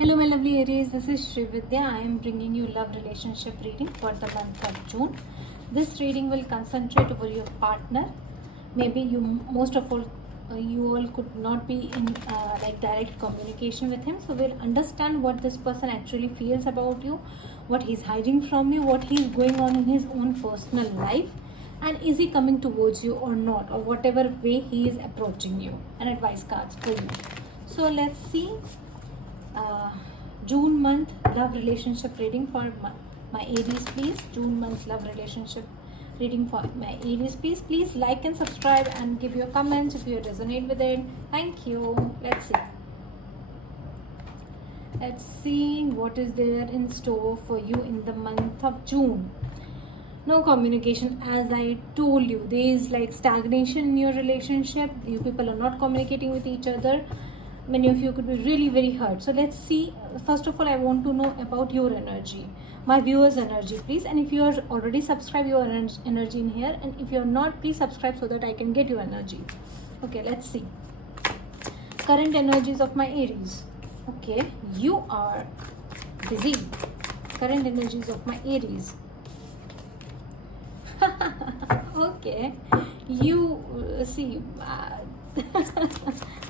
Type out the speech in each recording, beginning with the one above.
Hello my lovely Aries, this is Srividya. I am bringing you love relationship reading for the month of June. This reading will concentrate over your partner. Maybe most of all, you all could not be in like direct communication with him. So we'll understand what this person actually feels about you, what he's hiding from you, what he's going on in his own personal life, and is he coming towards you or not, or whatever way he is approaching you. And advice cards for you. So let's see. June month love relationship reading for my Aries, please. June month love relationship reading for my Aries, please. Please like and subscribe and give your comments if you resonate with it. Thank you. Let's see what is there in store for you in the month of June. No communication, as I told you. There is like stagnation in your relationship. You people are not communicating with each other. Many of you could be really very hurt. So let's see. First of all, I want to know about your energy, my viewers energy, please. And if you are already subscribed, your energy in here, and if you are not, please subscribe so that I can get your energy. Okay, let's see current energies of my Aries. Okay, you are busy. Current energies of my Aries. Okay, you see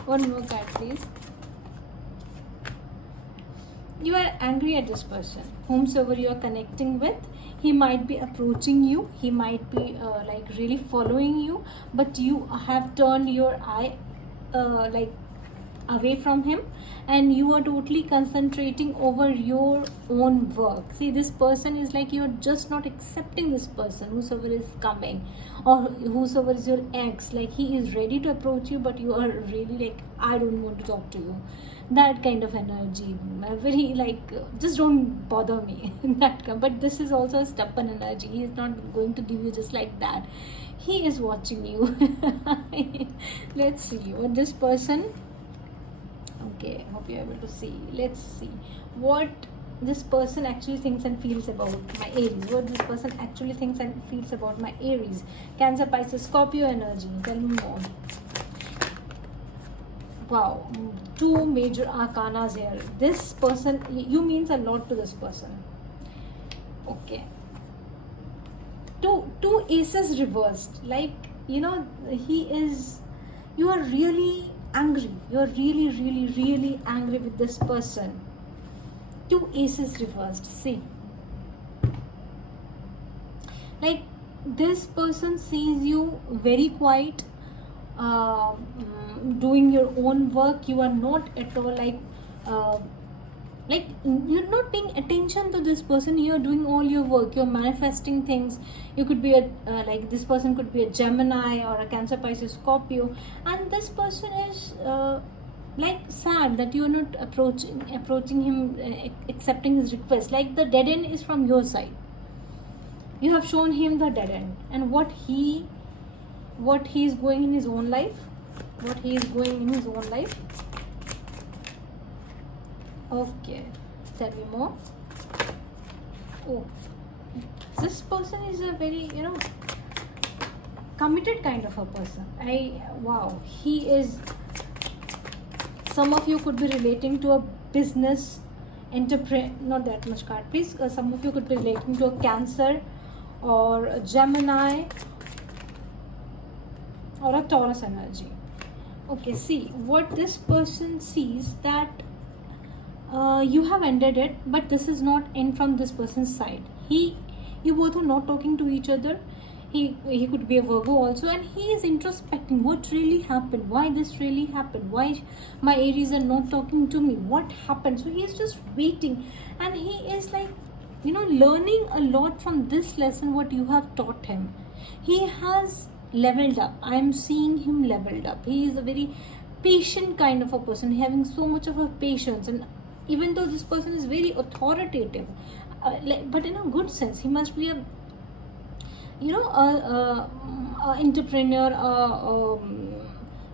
one more card, please. You are angry at this person, whomsoever you are connecting with. He might be approaching you, he might be like really following you, but you have turned your eye like away from him, and you are totally concentrating over your own work. See, this person is like, you're just not accepting this person, whosoever is coming, or whosoever is your ex. Like, he is ready to approach you, but you are really like, I don't want to talk to you. That kind of energy, very like, just don't bother me. But this is also a stubborn energy. He is not going to give you just like that. He is watching you. Let's see what this person. Okay, hope you're able to see. Let's see what this person actually thinks and feels about my Aries. What this person actually thinks and feels about my Aries. Cancer, Pisces, Scorpio energy. Tell me more. Wow, two major arcanas here. This person, you means a lot to this person. Okay. Two aces reversed. Like, you know, you are really angry. You're really angry with this person. Two aces reversed. See, like, this person sees you very quiet, doing your own work. You are not at all like you're not paying attention to this person. You're doing all your work, you're manifesting things. You could be a like, this person could be a Gemini or a Cancer, Pisces, Scorpio, and this person is like sad that you're not approaching him, accepting his request. Like, the dead end is from your side. You have shown him the dead end, and what he is going in his own life. Okay, tell me more. Oh, this person is a very, committed kind of a person. Wow, he is. Some of you could be relating to a business entrepreneur. Not that much card, please. Some of you could be relating to a Cancer or a Gemini or a Taurus energy. Okay, see what this person sees, that you have ended it, but this is not end from this person's side. You both are not talking to each other. He could be a Virgo also, and he is introspecting what really happened, why this really happened, why my Aries are not talking to me, what happened. So he is just waiting, and he is like, learning a lot from this lesson what you have taught him. He has leveled up. I am seeing him leveled up. He is a very patient kind of a person, having so much of a patience. And even though this person is very authoritative, but in a good sense, he must be a entrepreneur, a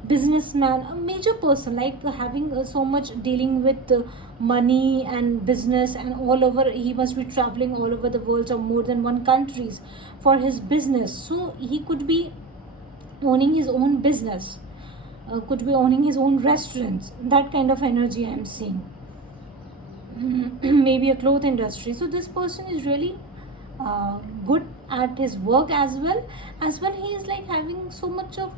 businessman, a major person, like having so much dealing with money and business, and all over. He must be traveling all over the world, or more than one countries, for his business. So he could be owning his own business, could be owning his own restaurants. That kind of energy I am seeing. maybe a cloth industry. So this person is really good at his work as well. He is like having so much of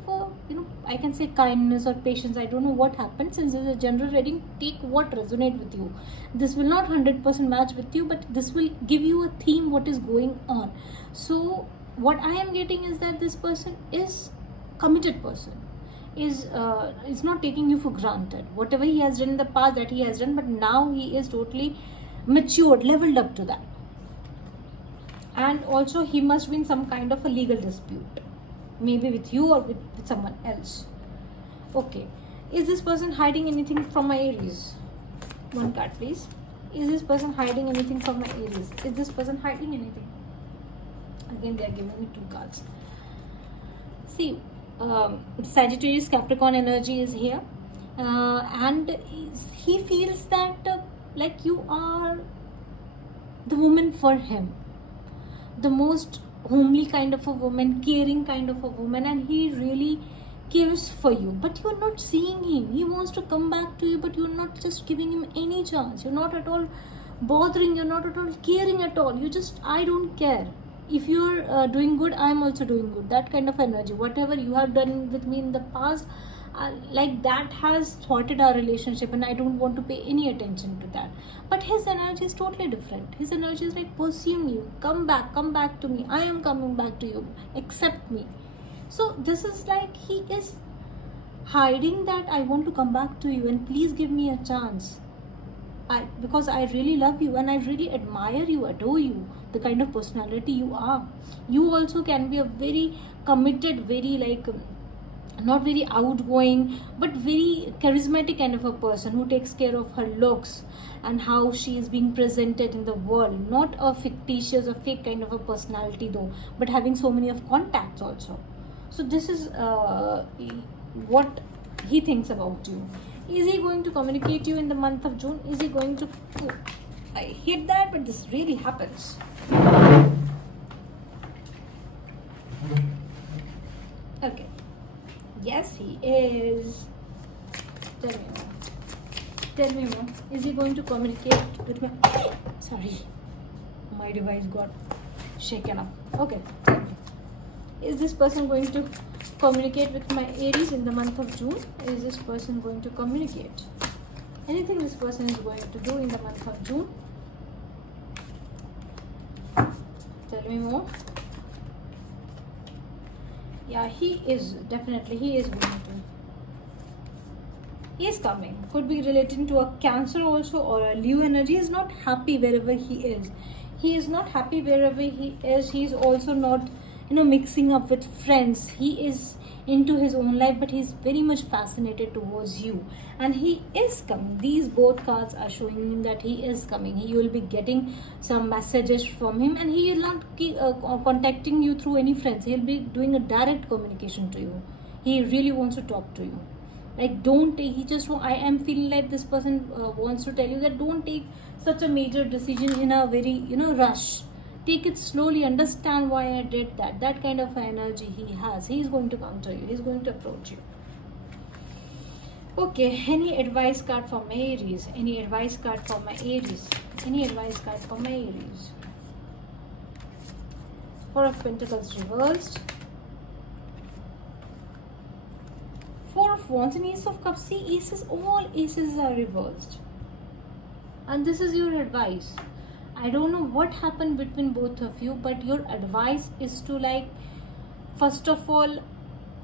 I can say kindness or patience. I don't know what happened, since this is a general reading. Take what resonate with you. This will not 100% match with you, but this will give you a theme what is going on. So what I am getting is that this person is committed person, is not taking you for granted. Whatever he has done in the past, that he has done, but now he is totally matured, leveled up to that. And also he must be in some kind of a legal dispute, maybe with you or with someone else. Okay, is this person hiding anything from my Aries? One card please. Is this person hiding anything from my Aries? Is this person hiding anything? Again they are giving me two cards. See, Sagittarius Capricorn energy is here, and he feels that like you are the woman for him, the most homely kind of a woman, caring kind of a woman, and he really cares for you, but you're not seeing him. He wants to come back to you, but you're not just giving him any chance. You're not at all bothering, you're not at all caring at all. You just, I don't care. If you're doing good, I'm also doing good. That kind of energy. Whatever you have done with me in the past, like that has thwarted our relationship, and I don't want to pay any attention to that. But his energy is totally different. His energy is like pursuing you. Come back to me. I am coming back to you. Accept me. So this is like he is hiding that I want to come back to you and please give me a chance. Because I really love you and I really admire you, adore you, the kind of personality you are. You also can be a very committed, very like not very outgoing, but very charismatic kind of a person who takes care of her looks and how she is being presented in the world. Not a fictitious or fake kind of a personality though, but having so many of contacts also. So this is what he thinks about you. Is he going to communicate you in the month of June? Is he going to... Oh, I hate that, but this really happens. Okay. Yes, he is. Tell me more. Tell me more. Is he going to communicate with me? Sorry. My device got shaken up. Okay. Tell me. Is this person going to communicate with my Aries in the month of June? Is this person going to communicate? Anything this person is going to do in the month of June? Tell me more. Yeah, he is. Definitely, he is going to. He is coming. Could be relating to a Cancer also or a Leo energy. He is not happy wherever he is. He is not happy wherever he is. He is also not, mixing up with friends. He is into his own life, but he's very much fascinated towards you, and he is coming. These both cards are showing him that he is coming. He will be getting some messages from him, and he will not keep contacting you through any friends. He'll be doing a direct communication to you. He really wants to talk to you. Like, don't take, he just, I am feeling like this person wants to tell you that don't take such a major decision in a very, rush. Take it slowly, understand why I did that. That kind of energy he has. He's going to come to you. He's going to approach you. Okay, any advice card for my Aries? Any advice card for my Aries? Any advice card for my Aries? Four of Pentacles reversed. Four of Wands and Ace of Cups. See, aces, all aces are reversed. And this is your advice. I don't know what happened between both of you, but your advice is to, like, first of all,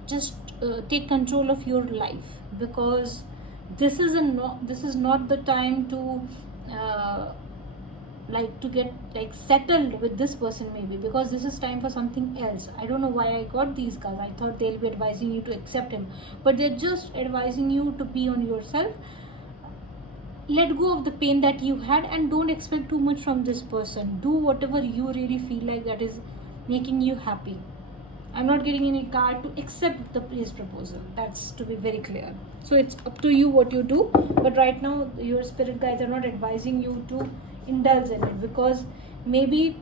just take control of your life, because this is not the time to to get settled with this person, maybe, because this is time for something else. I don't know why I got these cards. I thought they'll be advising you to accept him, but they're just advising you to be on yourself. Let go of the pain that you had and don't expect too much from this person. Do whatever you really feel like that is making you happy. I'm not getting any card to accept his proposal. That's to be very clear. So it's up to you what you do. But right now, your spirit guides are not advising you to indulge in it, because maybe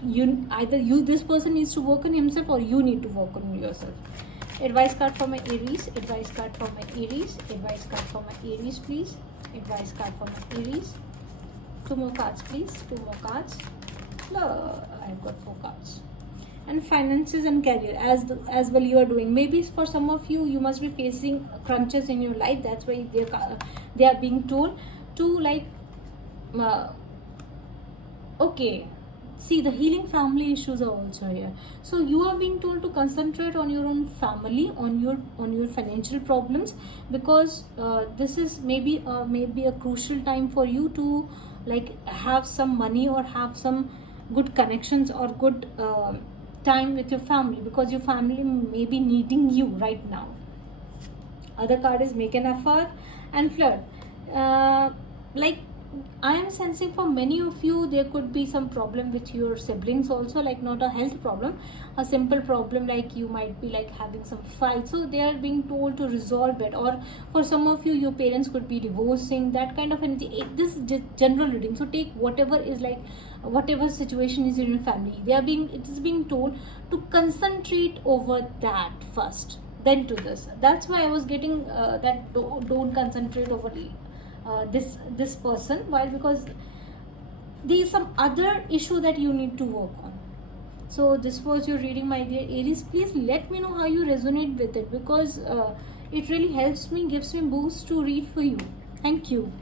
this person needs to work on himself, or you need to work on yourself. Advice card for my Aries. Advice card for my Aries. Advice card for my Aries, please. Advice card for my Aries. Two more cards, please. Two more cards. No, I've got 4 cards. And finances and career as well you are doing. Maybe for some of you, you must be facing crunches in your life. That's why they are being told to like okay, see, the healing family issues are also here. So you are being told to concentrate on your own family, on your financial problems, because this is maybe a crucial time for you to like have some money or have some good connections or good time with your family, because your family may be needing you right now. Other card is make an effort and flirt. Like I am sensing for many of you there could be some problem with your siblings also, like not a health problem, a simple problem, like you might be like having some fight, so they are being told to resolve it. Or for some of you, your parents could be divorcing, that kind of anything. This is just general reading, so take whatever is like whatever situation is in your family. It is being told to concentrate over that first, then to this. That's why I was getting that don't concentrate over this person. Why? Because there is some other issue that you need to work on. So this was your reading, my dear Aries. Please let me know how you resonate with it, because it really helps me, gives me boost to read for you. Thank you.